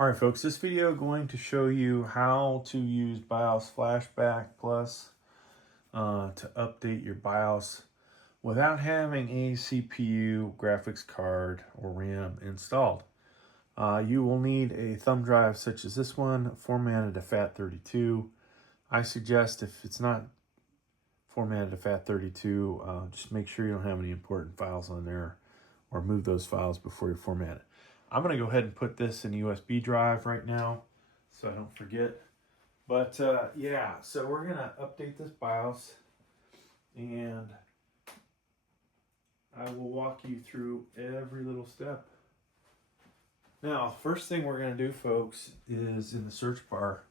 Alright folks, this video is going to show you how to use BIOS Flashback Plus to update your BIOS without having a CPU, graphics card, or RAM installed. You will need a thumb drive such as this one, formatted to FAT32. I suggest if it's not formatted to FAT32, just make sure you don't have any important files on there or move those files before you format it. I'm going to go ahead and put this in a USB drive right now so I don't forget. But yeah, so we're going to update this BIOS and I will walk you through every little step. Now, first thing we're going to do, folks, is in the search bar,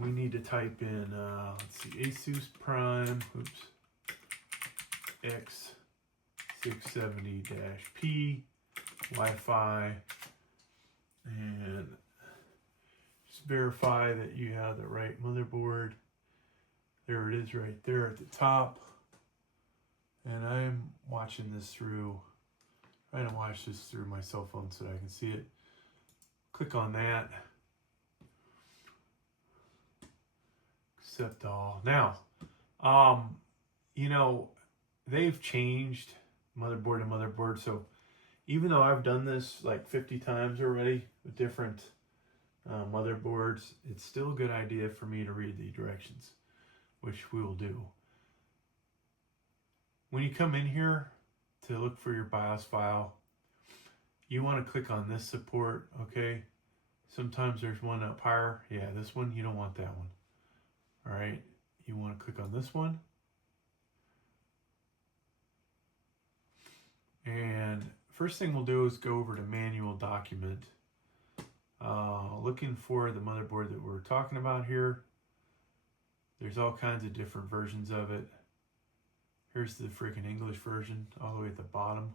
we need to type in, let's see, Asus Prime, X670-p Wi-Fi, and just verify that you have the right motherboard. There it is right there at the top. And I'm watching this through, trying to watch this through my cell phone so that I can see it. Click on that. Accept all. Now, you know, they've changed motherboard to motherboard, so even though I've done this like 50 times already with different motherboards, it's still a good idea for me to read the directions, which we will do. When you come in here to look for your BIOS file, you want to click on this support, okay? Sometimes there's one up higher. Yeah, this one, you don't want that one. All right, you want to click on this one. And first thing we'll do is go over to manual document. Looking for the motherboard that we're talking about here. There's all kinds of different versions of it. Here's the freaking English version all the way at the bottom.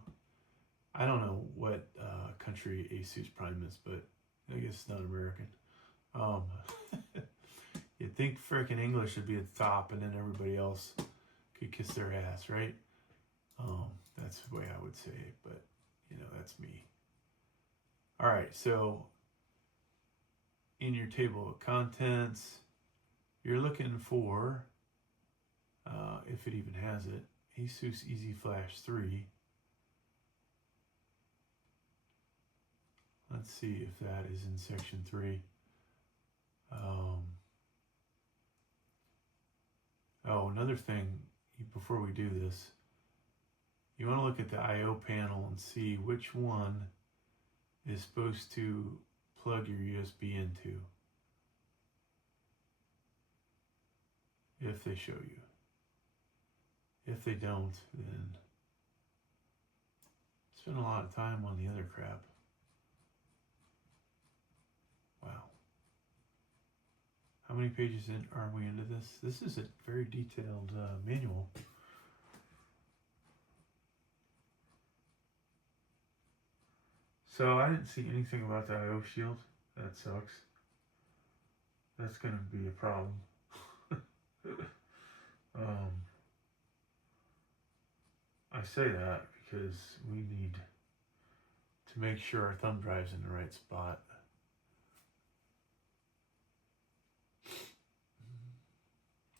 I don't know what country Asus Prime is, but I guess it's not American. You'd think freaking English should be at the top and then everybody else could kiss their ass, right? That's the way I would say it, but you know, that's me. All right, so in your table of contents, you're looking for, if it even has it, Asus Easy Flash 3. Let's see if that is in section 3. Oh, another thing, before we do this, you want to look at the I/O panel and see which one is supposed to plug your USB into, if they show you. If they don't, then spend a lot of time on the other crap. Wow. How many pages in are we into this? This is a very detailed manual. So I didn't see anything about the I/O shield. That sucks. That's going to be a problem. I say that because we need to make sure our thumb drive's in the right spot. I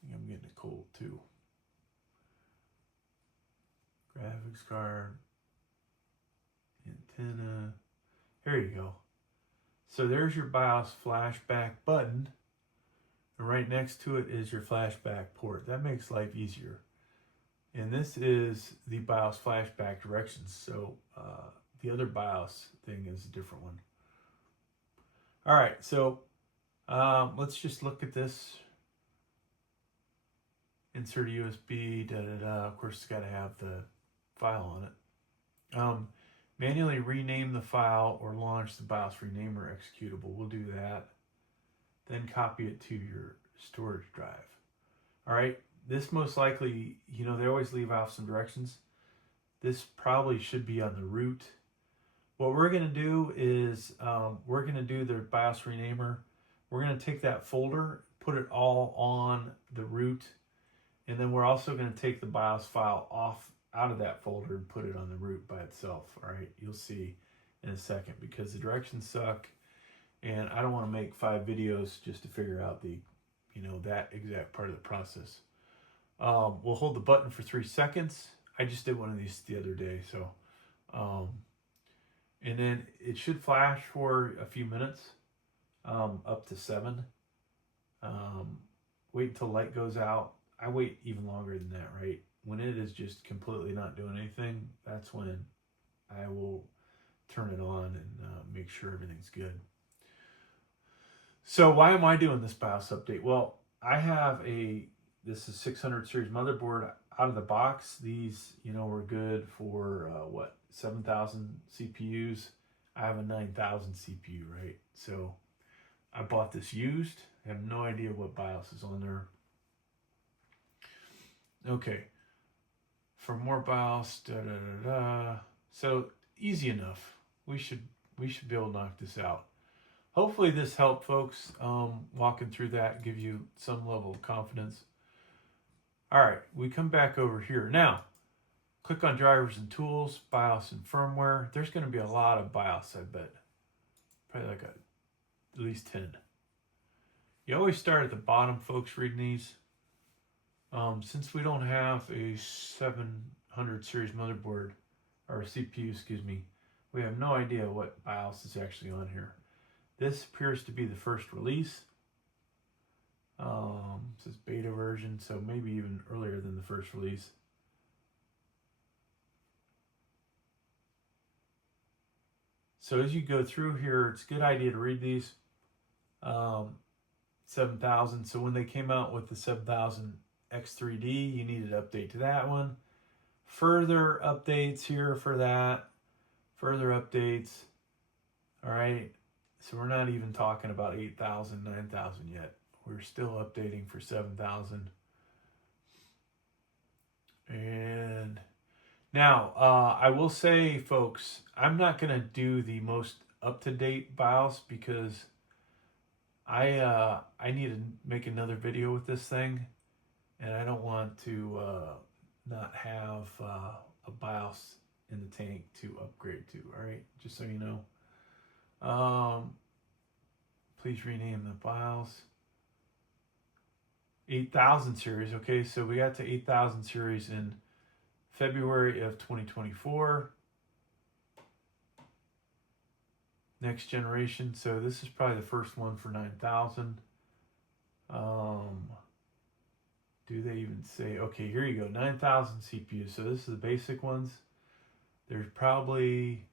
think I'm getting a cold too. Graphics card, antenna. There you go. So there's your BIOS flashback button. And right next to it is your flashback port. That makes life easier. And this is the BIOS flashback directions. So the other BIOS thing is a different one. All right, so let's just look at this. Insert a USB, Of course, it's got to have the file on it. Manually rename the file or launch the BIOS renamer executable. We'll do that. Then copy it to your storage drive. All right, this most likely, you know, they always leave out some directions. This probably should be on the root. What we're going to do is we're going to do the BIOS renamer. We're going to take that folder, put it all on the root, and then we're also going to take the BIOS file out of that folder and put it on the root by itself. All right, you'll see in a second because the directions suck, and I don't want to make 5 videos just to figure out the, that exact part of the process. We'll hold the button for 3 seconds. I just did one of these the other day, so, and then it should flash for a few minutes, up to 7. Wait until light goes out. I wait even longer than that, right? When it is just completely not doing anything, that's when I will turn it on and make sure everything's good. So why am I doing this BIOS update? Well, I have this is 600 series motherboard out of the box. These, were good for 7,000 CPUs. I have a 9,000 CPU, right? So I bought this used. I have no idea what BIOS is on there. Okay. For more BIOS, So easy enough. We should be able to knock this out. Hopefully this helped, folks. Walking through that, give you some level of confidence. All right, we come back over here. Now, click on drivers and tools, BIOS and firmware. There's going to be a lot of BIOS, I bet. Probably like at least 10. You always start at the bottom, folks, reading these. Since we don't have a 700 series motherboard, or CPU, excuse me, we have no idea what BIOS is actually on here. This appears to be the first release. It says beta version, so maybe even earlier than the first release. So as you go through here, it's a good idea to read these. 7000, so when they came out with the 7000 X3D, you needed an update to that one. Further updates here for that. Further updates. All right. So we're not even talking about 8,000, 9,000 yet. We're still updating for 7,000. And now, I will say, folks, I'm not going to do the most up-to-date BIOS because I need to make another video with this thing, and I don't want to not have a BIOS in the tank to upgrade to. All right, just so you know. Please rename the BIOS. 8,000 series. Okay, so we got to 8,000 series in February of 2024. Next generation. So this is probably the first one for 9,000. Do they even say? Okay, here you go. 9,000 CPUs. So this is the basic ones. There's probably,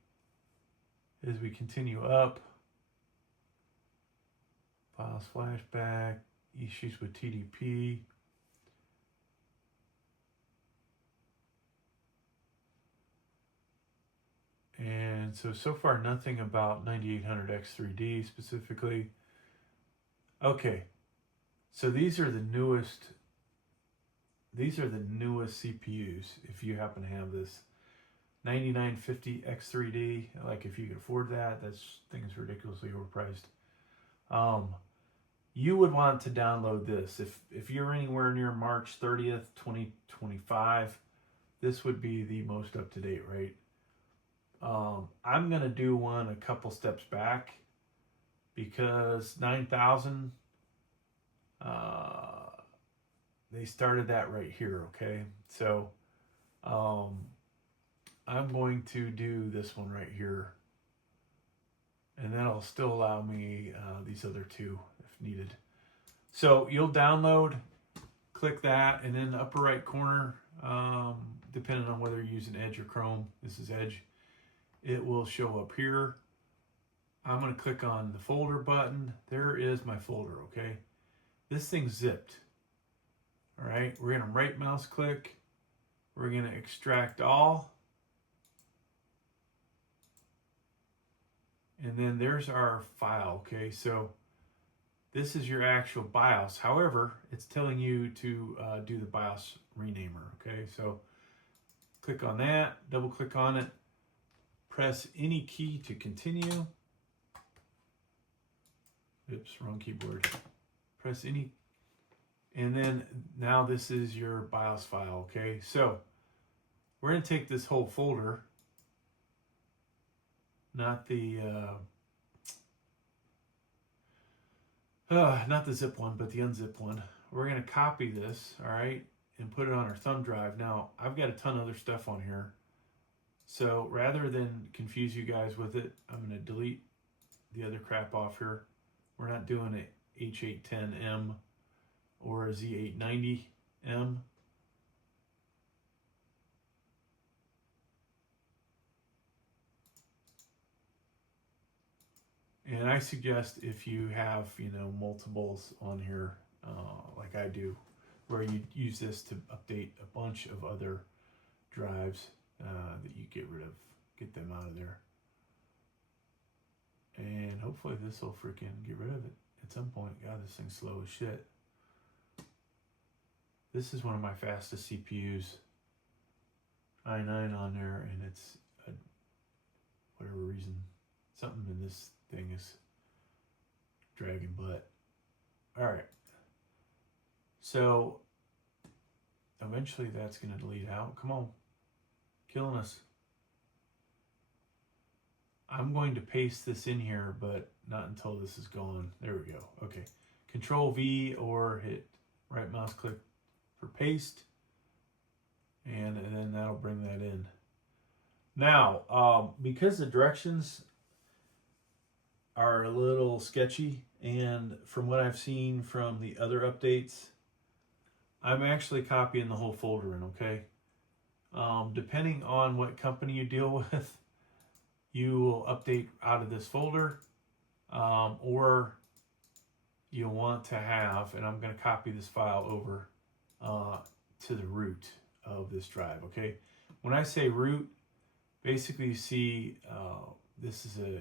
as we continue up, BIOS flashback, issues with TDP. And so far nothing about 9800 X3D specifically. Okay, so these are the newest CPUs if you happen to have this 9950 X3D. Like if you can afford that, thing is ridiculously overpriced. You would want to download this if you're anywhere near March 30th, 2025. This would be the most up to date, right? I'm gonna do one a couple steps back because 9,000. They started that right here. Okay, so I'm going to do this one right here, and that'll still allow me these other two if needed. So you'll download, click that, and in the upper right corner, depending on whether you're using Edge or Chrome, this is Edge, it will show up here. I'm going to click on the folder button. There is my folder, okay? This thing's zipped. All right, we're going to right mouse click. We're going to extract all. And then there's our file, okay? So this is your actual BIOS. However, it's telling you to do the BIOS renamer, okay? So click on that, double click on it, press any key to continue. Oops, wrong keyboard. Press any, and then now this is your BIOS file, okay? So we're gonna take this whole folder, not the not the zip one, but the unzip one. We're going to copy this, all right, and put it on our thumb drive. Now, I've got a ton of other stuff on here. So rather than confuse you guys with it, I'm going to delete the other crap off here. We're not doing an H810M or a Z890M. And I suggest if you have, multiples on here, like I do, where you use this to update a bunch of other drives that you get them out of there. And hopefully this will freaking get rid of it at some point. God, this thing's slow as shit. This is one of my fastest CPUs. i9 on there, and it's, whatever reason, something in this thing is dragging butt. All right. So eventually that's going to delete out. Come on. Killing us. I'm going to paste this in here, but not until this is gone. There we go. Okay. Control V or hit right mouse click for paste. And then that'll bring that in. Now, because the directions are a little sketchy, and from what I've seen from the other updates, I'm actually copying the whole folder in, okay? Depending on what company you deal with, you will update out of this folder, or you'll want to have, and I'm going to copy this file over to the root of this drive, okay? When I say root, basically you see this is a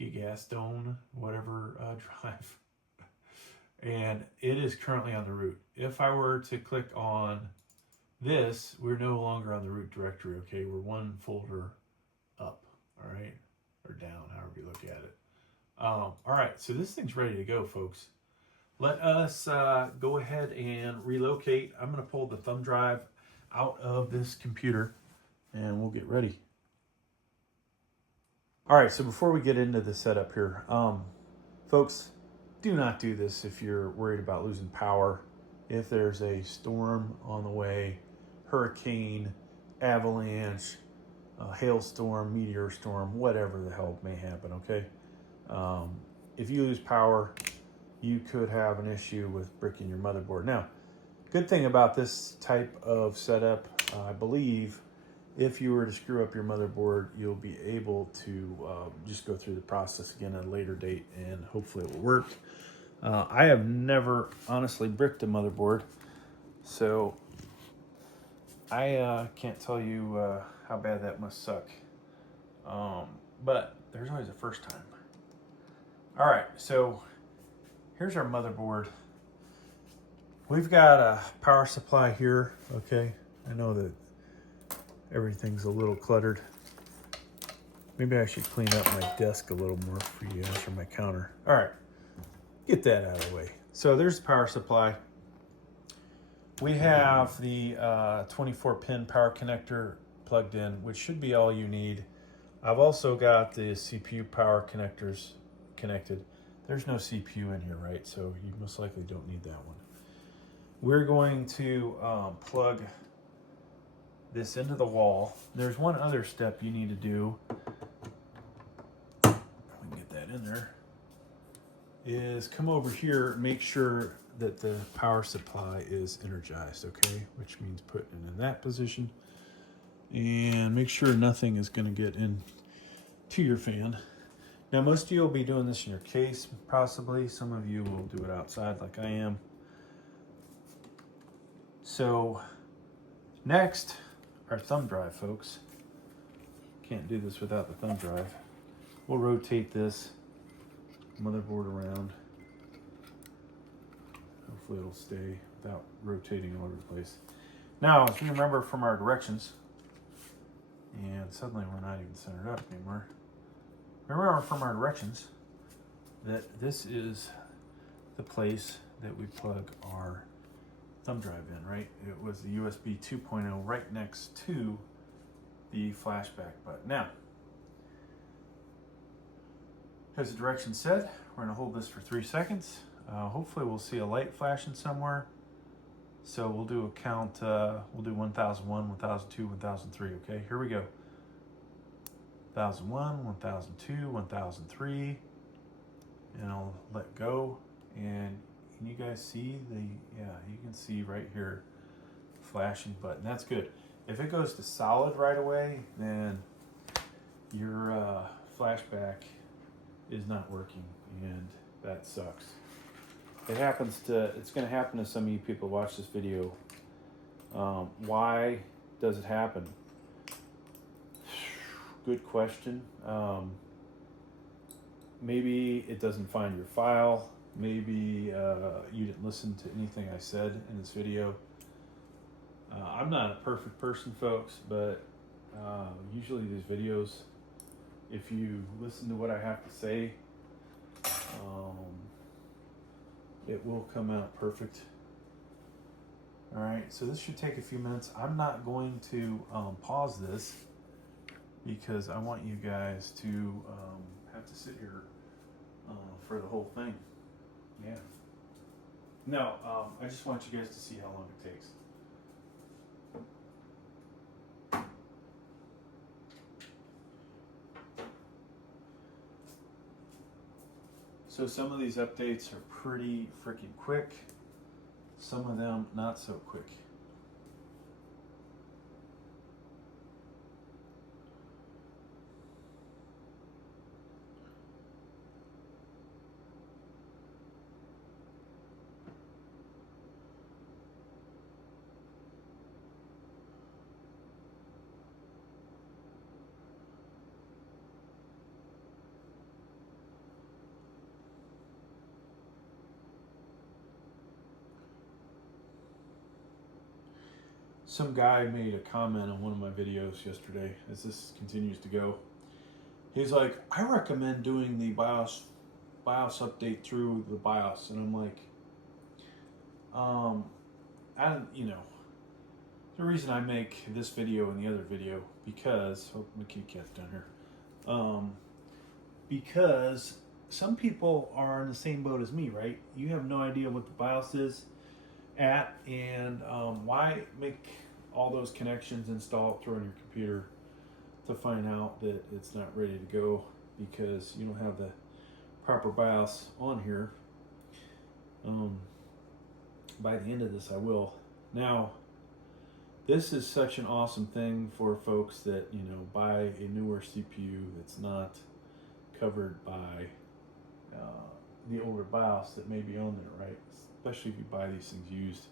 Gigastone, whatever drive, and it is currently on the root. If I were to click on this, we're no longer on the root directory, okay? We're one folder up, all right? Or down, however you look at it. All right, so this thing's ready to go, folks. Let us go ahead and relocate. I'm gonna pull the thumb drive out of this computer and we'll get ready. All right, so before we get into the setup here, folks, do not do this if you're worried about losing power. If there's a storm on the way, hurricane, avalanche, hailstorm, meteor storm, whatever the hell may happen, okay? If you lose power, you could have an issue with bricking your motherboard. Now, good thing about this type of setup, I believe, if you were to screw up your motherboard, you'll be able to just go through the process again at a later date, and hopefully it will work. I have never honestly bricked a motherboard, so I can't tell you how bad that must suck. But there's always a first time. All right, so here's our motherboard. We've got a power supply here, okay? I know that everything's a little cluttered. Maybe I should clean up my desk a little more for you guys, or my counter. All right, get that out of the way. So there's the power supply. We have the 24-pin power connector plugged in, which should be all you need. I've also got the CPU power connectors connected. There's no CPU in here, right? So you most likely don't need that one. We're going to plug this into the wall. There's one other step you need to do. We can get that in there. Is come over here, make sure that the power supply is energized, okay? Which means putting it in that position. And make sure nothing is going to get in to your fan. Now, most of you will be doing this in your case, possibly. Some of you will do it outside like I am. So, next, our thumb drive, folks. Can't do this without the thumb drive. We'll rotate this motherboard around. Hopefully it'll stay without rotating all over the place. Now, if you remember from our directions, and suddenly we're not even centered up anymore. Remember from our directions that this is the place that we plug our thumb drive in, right? It was the USB 2.0 right next to the flashback button. Now, As the directions said, we're going to hold this for 3 seconds. Hopefully we'll see a light flashing somewhere. So we'll do a count, we'll do 1001, 1002, 1003, okay? Here we go. 1001, 1002, 1003, and I'll let go. And can you guys see yeah, you can see right here, flashing button. That's good. If it goes to solid right away, then your flashback is not working, and that sucks. It's gonna happen to some of you people who watch this video. Why does it happen? Good question. Maybe it doesn't find your file. Maybe you didn't listen to anything I said in this video. I'm not a perfect person, folks, but usually these videos, if you listen to what I have to say, it will come out perfect. All right, so this should take a few minutes. I'm not going to pause this because I want you guys to have to sit here for the whole thing. Yeah. No, I just want you guys to see how long it takes. So some of these updates are pretty freaking quick. Some of them not so quick. Some guy made a comment on one of my videos yesterday as this continues to go. He's like, I recommend doing the BIOS update through the BIOS. And I'm like, I don't, you know, the reason I make this video and the other video, because, oh, my kitty cat's down here. Because some people are in the same boat as me, right? You have no idea what the BIOS is at, and why make all those connections, install it, throw it on your computer to find out that it's not ready to go because you don't have the proper BIOS on here. By the end of this I will. Now, this is such an awesome thing for folks that, you know, buy a newer CPU that's not covered by the older BIOS that may be on there, right? Especially if you buy these things used.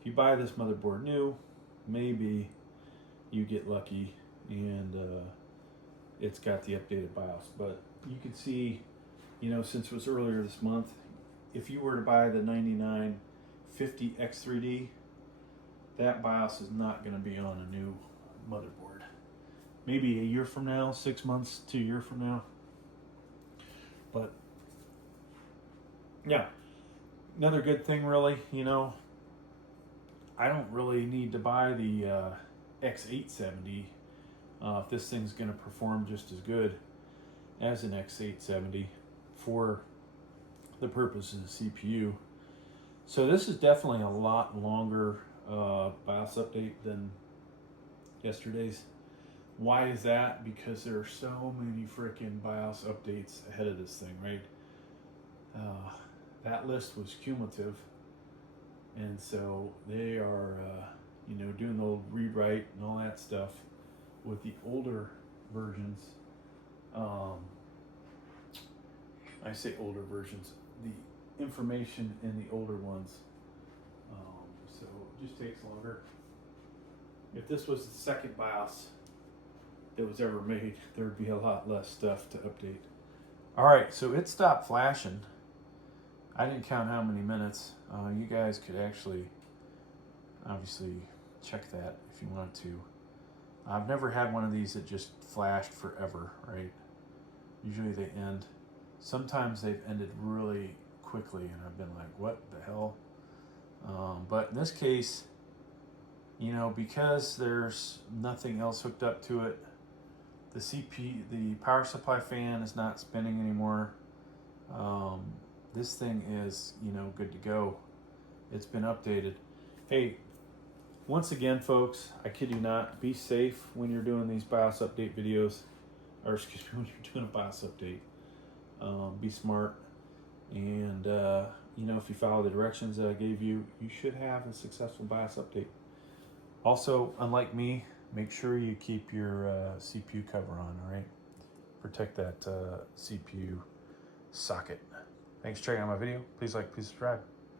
If you buy this motherboard new, maybe you get lucky and it's got the updated BIOS. But you can see, you know, since it was earlier this month, if you were to buy the 9950 X3D, that BIOS is not going to be on a new motherboard. Maybe a year from now, 6 months to a year from now. But yeah, another good thing, really, you know, I don't really need to buy the X670 if this thing's going to perform just as good as an X670 for the purposes of CPU. So this is definitely a lot longer BIOS update than yesterday's. Why is that? Because there are so many freaking BIOS updates ahead of this thing, right? That list was cumulative, and so they are, you know, doing the old rewrite and all that stuff with the older versions. I say older versions, the information in the older ones. So it just takes longer. If this was the second BIOS that was ever made, there would be a lot less stuff to update. All right, so it stopped flashing. I didn't count how many minutes. You guys could actually, obviously, check that if you want to. I've never had one of these that just flashed forever, right? Usually they end. Sometimes they've ended really quickly, and I've been like, what the hell? But in this case, you know, because there's nothing else hooked up to it, the the power supply fan is not spinning anymore. This thing is, you know, good to go. It's been updated. Hey, once again, folks, I kid you not, be safe when you're doing these BIOS update videos, or excuse me, when you're doing a BIOS update. Be smart, and you know, if you follow the directions that I gave you, you should have a successful BIOS update. Also, unlike me, make sure you keep your CPU cover on, all right? Protect that CPU socket. Thanks for checking out my video. Please like, please subscribe.